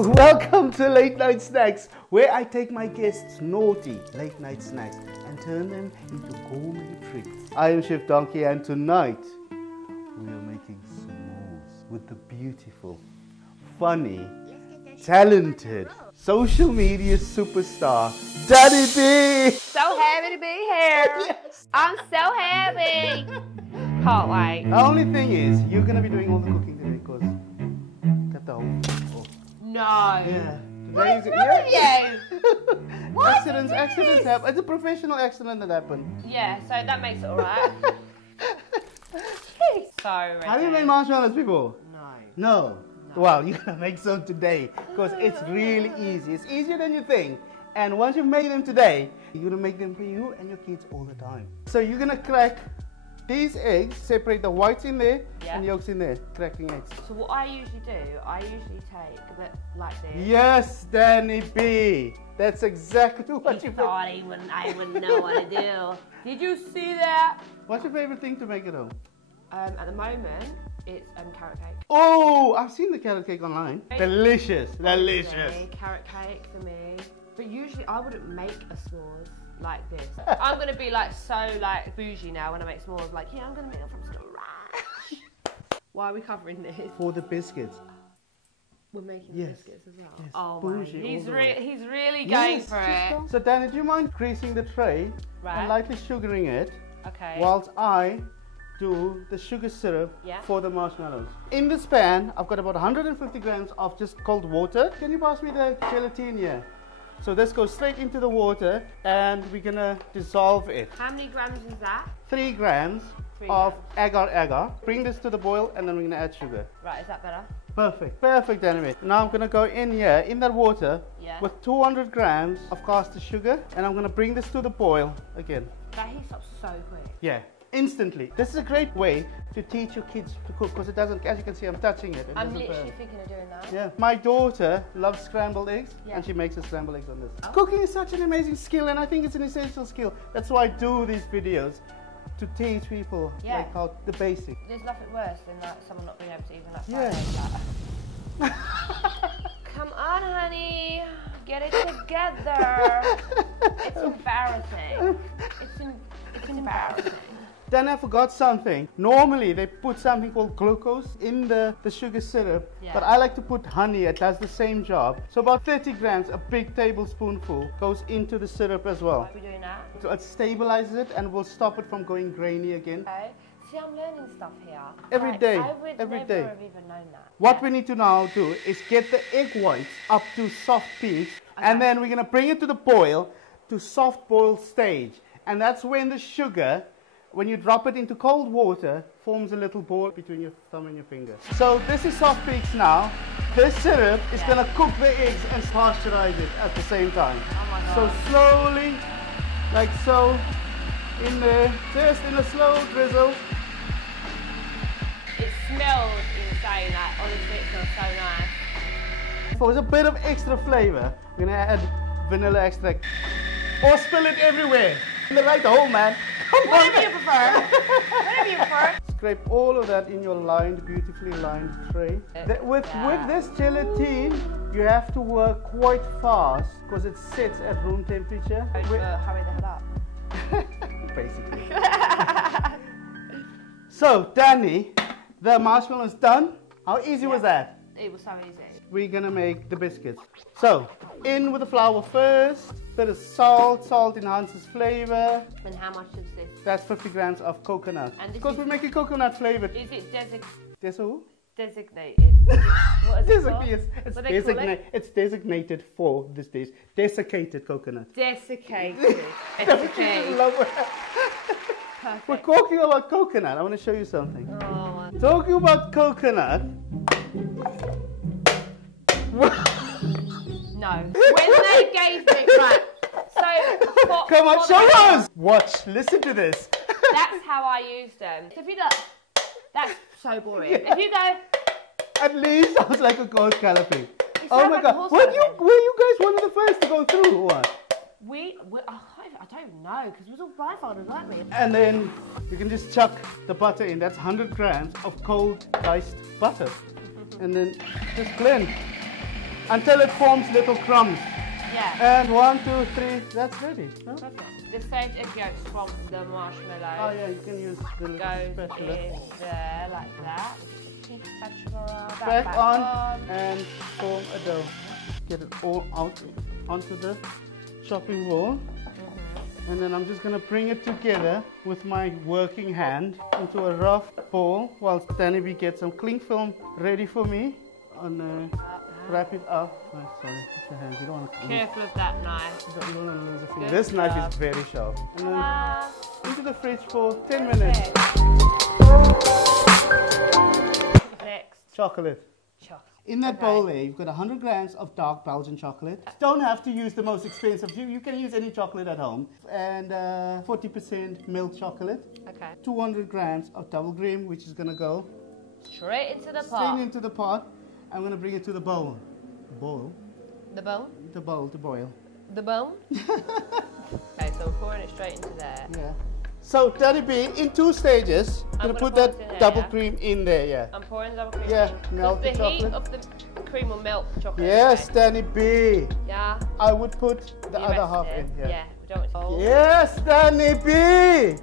Welcome to Late Night Snacks, where I take my guests' naughty late night snacks and turn them into gourmet treats. I am Chef Donkey, and tonight we are making s'mores with the beautiful, funny, talented social media superstar Danny B. So happy to be here. Yes. I'm so happy. Can't wait. The only thing is, you're gonna be doing all the cooking today because got the whole thing off. No. Yeah. What's wrong with you? What Accidents happen. It's a professional accident that happened. Yeah, so that makes it alright. So ready. Have you made marshmallows before? No. No. Well, you're gonna make some today because it's really easy. It's easier than you think. And once you've made them today, you're gonna make them for you and your kids all the time. So you're gonna crack these eggs, separate the whites in there and yolks in there, cracking eggs. So what I usually do, I usually take a bit like this. Yes, Danny B. That's exactly what you thought I wouldn't know what to do. Did you see that? What's your favorite thing to make at home? At the moment, it's carrot cake. Oh, I've seen the carrot cake online. Delicious, delicious. Carrot cake for me. But usually I wouldn't make a s'mores like this. I'm gonna be like so like bougie now when I make s'mores. Like, yeah, I'm gonna make it from scratch. Why are we covering this? For the biscuits. We're making the biscuits as well. Yes. Oh Bougie, my! He's really going for it. So Danny, do you mind greasing the tray and lightly sugaring it? Okay. Whilst I do the sugar syrup for the marshmallows. In this pan, I've got about 150 grams of just cold water. Can you pass me the gelatin here? So this goes straight into the water and we're gonna dissolve it. How many grams is that? 3 grams of agar-agar. Bring this to the boil and then we're gonna add sugar. Right, is that better? Perfect, perfect anyway. Now I'm gonna go in here, in that water, with 200 grams of caster sugar, and I'm gonna bring this to the boil again. That heats up so quick. Yeah, instantly. This is a great way to teach your kids to cook because it doesn't, as you can see, I'm touching it. I'm literally thinking of doing that. Yeah, my daughter loves scrambled eggs and she makes us scrambled eggs on this. Oh. Cooking is such an amazing skill and I think it's an essential skill. That's why I do these videos, to teach people like how the basics. There's nothing worse than like someone not being able to even like come on, honey, get it together. It's embarrassing. It's embarrassing. Then I forgot something. Normally they put something called glucose in the sugar syrup, but I like to put honey. It does the same job. So about 30 grams, a big tablespoonful, goes into the syrup as well. Why are we doing that? So it stabilizes it and will stop it from going grainy again. Okay. See, I'm learning stuff here. Every day. I would never have even known that. What we need to now do is get the egg whites up to soft peaks, and then we're gonna bring it to the boil to soft boil stage. And that's when the sugar, when you drop it into cold water, forms a little ball between your thumb and your finger. So this is soft peaks now. This syrup is gonna cook the eggs and pasteurize it at the same time. Oh my God. So slowly, like so, in there, just in a slow drizzle. It smells insane, like honestly it smells so nice. For a bit of extra flavor, we're gonna add vanilla extract. Or spill it everywhere. In the right hole, man. Whatever you prefer. Whatever you prefer. Scrape all of that in your lined, beautifully lined tray. With this gelatin, you have to work quite fast because it sits at room temperature. Hurry the hell up. Basically. So, Danny, the marshmallow's done. How easy was that? It was so easy. We're gonna make the biscuits. So, in with the flour first. Bit of salt. Salt enhances flavor. And how much is this? That's 50 grams of coconut. Because we're making coconut flavored. Is it designated? What is it called? It's designated for this dish. Desiccated coconut. Desiccated. Perfect. We're talking about coconut. I want to show you something. Oh, talking about coconut. No. When they gave me, right, so... Come on, show us! Watch, listen to this. That's how I use them. So if you go, that's so boring. If you go... At least sounds like a gold calloping. Oh my God. Were you guys one of the first to go through or what? I don't even know, because we was all blindfolded, weren't we? And then you can just chuck the butter in. That's 100 grams of cold diced butter. And then just blend. until it forms little crumbs. Yeah. And 1, 2, 3, that's ready. No? The saved egg yolks from the marshmallows. Oh yeah, you can use the little goes spatula. in there like that. Spatula, Back on and form a dough. Get it all out onto the chopping board. And then I'm just going to bring it together with my working hand into a rough ball while Danny B gets some cling film ready for me. And wrap it up. Oh, sorry, it's your hand. You don't want to. Careful of that knife. You don't want to lose a finger. Good This knife job. is very sharp. And then into the fridge for 10 minutes. Next. Chocolate. In that bowl there, you've got 100 grams of dark Belgian chocolate. Don't have to use the most expensive. You can use any chocolate at home. And 40% milk chocolate. Okay. 200 grams of double cream, which is going to go Straight into the pot. straight into the pot. I'm going to bring it to the bowl. Bowl? The bowl? The bowl to boil. The bowl? Okay, so we're pouring it straight into there. Yeah. So, Daddy B, in 2 stages, I'm going to put that there, double yeah? cream in there, yeah. I'm pouring the double cream Yeah, in. melt Does the the heat chocolate. of the cream will melt the chocolate. Yes, okay? Danny B. Yeah. I would put the You other rest half it. in here. Yeah, we don't want to. Yes, Danny B.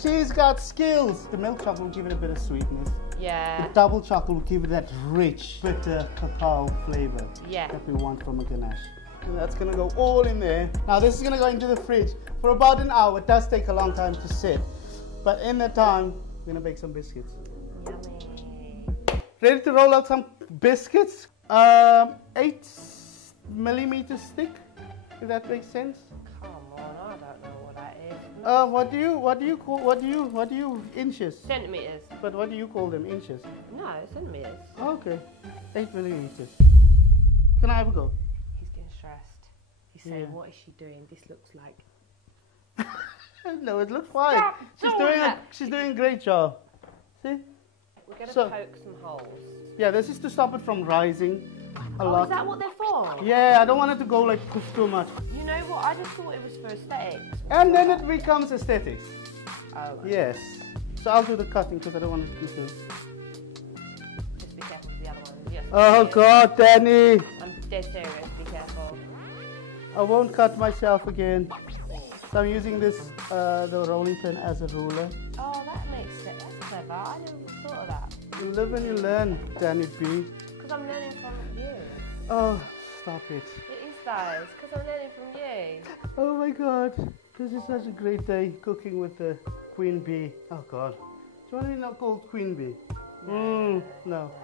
She's got skills. The milk chocolate will give it a bit of sweetness. Yeah. The double chocolate will give it that rich, bitter cacao flavor Yeah. that we want from a ganache. And that's gonna go all in there. Now this is gonna go into the fridge for about an hour. It does take a long time to sit. But in that time, we're gonna bake some biscuits. Yummy. Ready to roll out some biscuits? 8mm thick, if that makes sense. Come on, I don't know what that is. What do you inches? Centimeters. But what do you call them, inches? No, centimeters. Okay, 8mm. Can I have a go? He's getting stressed. He's saying, Yeah. what is she doing? This looks like... No, it looks fine. Stop doing that. She's doing a great job. See? We're going to So- poke some holes. Yeah, this is to stop it from rising a Oh, lot. is that what they're for? Yeah, I don't want it to go like poof too much. You know what? I just thought it was for aesthetics. And then it becomes aesthetics. Oh. Yes. So I'll do the cutting because I don't want it to do. Just be careful with the other one. Yes, Oh serious. God, Danny. I'm dead serious. Be careful. I won't cut myself again. So I'm using this, the rolling pin as a ruler. Oh, that makes sense. That's clever. I never thought of that. You live and you learn, Danny B. Because I'm learning from you. Oh, stop it. It is though. It's because I'm learning from you. Oh my God. This is such a great day cooking with the Queen Bee. Oh God. Do you want me not called Queen Bee? No,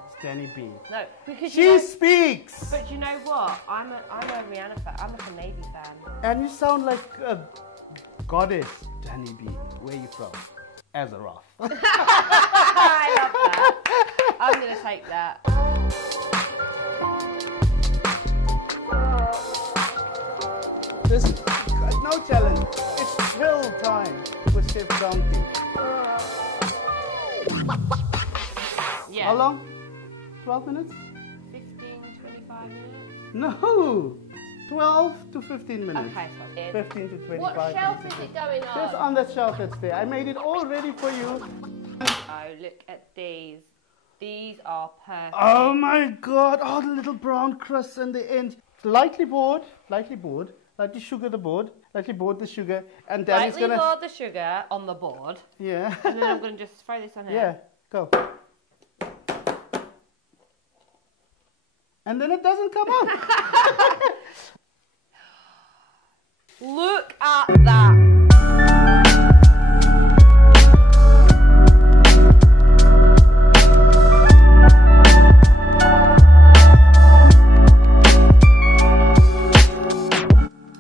it's Danny B. No, because She speaks! But you know what? I'm a Rihanna fan. I'm like a Navy fan. And you sound like a goddess, Danny B. Where are you from? Azeroth. I love that. I'm gonna take that. This is no challenge. It's chill time with Chef Donkey. Yeah. How long? 12 minutes? 15, 25 minutes? No! 12 to 15 minutes. Okay, so 15 to 25 what shelf minutes. is it going on? Just on that shelf that's there. I made it all ready for you. Oh, look at these. These are perfect. Oh my God! Oh, the little brown crusts on the end. Lightly board, lightly sugar the board, lightly board the sugar, and Danny's Lightly gonna. pour the sugar on the board, Yeah. and then I'm gonna just throw this on here. Yeah, go. And then it doesn't come out. Look at that.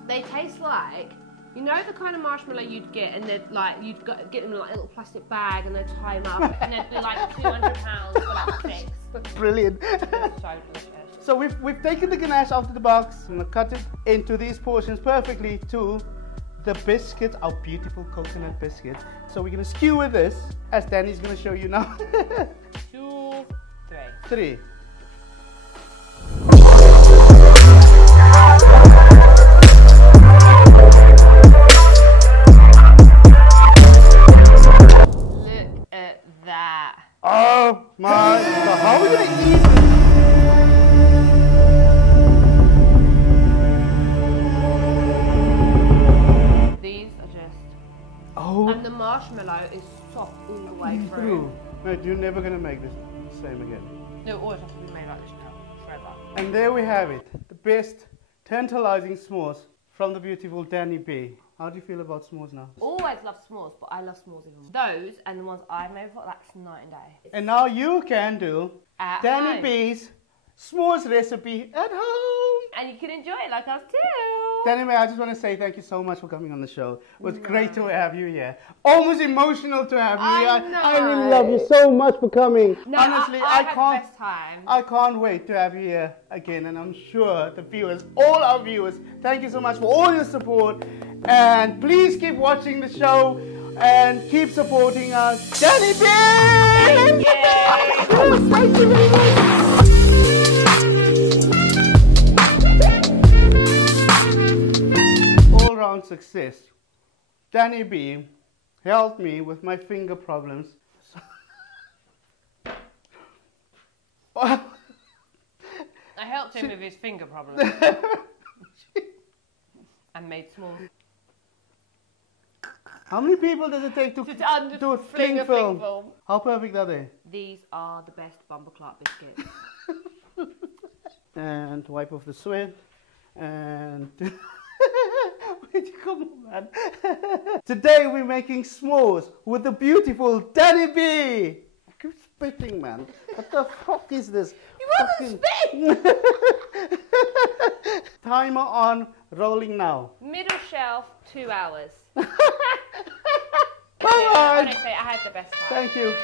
They taste like, you know the kind of marshmallow you'd get, and they'd like get them in like a little plastic bag, and they'd tie them up, and they'd be like £200 for like 6. Brilliant. So delicious. So we've taken the ganache out of the box. I'm gonna cut it into these portions perfectly to the biscuits, our beautiful coconut biscuits. So we're gonna skewer this, as Danny's gonna show you now. 2, 3. 3. Look at that. Oh my God! How are we gonna eat delicious. Oh. And the marshmallow is soft all the way through. Mate, you're never gonna make this same again. No, it always has to be made like this now, forever. And there we have it. The best tantalizing s'mores from the beautiful Danny B. How do you feel about s'mores now? Always love s'mores, but I love s'mores even more. Those and the ones I made for, that's night and day. And now you can do At Danny home. B's s'mores recipe at home. And you can enjoy it like us too. Danny May, I just want to say thank you so much for coming on the show. It was great to have you here. Almost emotional to have you here. I really love you so much for coming. No, Honestly, I had the best time. I can't wait to have you here again, and I'm sure the viewers, all our viewers, thank you so much for all your support. And please keep watching the show and keep supporting us. Danny B! Thank you. Thank you very much. All-round success. Danny B helped me with my finger problems. I helped him with his finger problems. And made s'mores. How many people does it take to do a cling film? How perfect are they? These are the best bumper clot biscuits. And wipe off the sweat. And come on, man. Today we're making s'mores with the beautiful Danny B. Keep spitting, man. What the fuck is this? You wasn't spitting! Timer on, rolling now. Middle shelf, 2 hours. Bye-bye. Honestly, I had the best time. Thank you.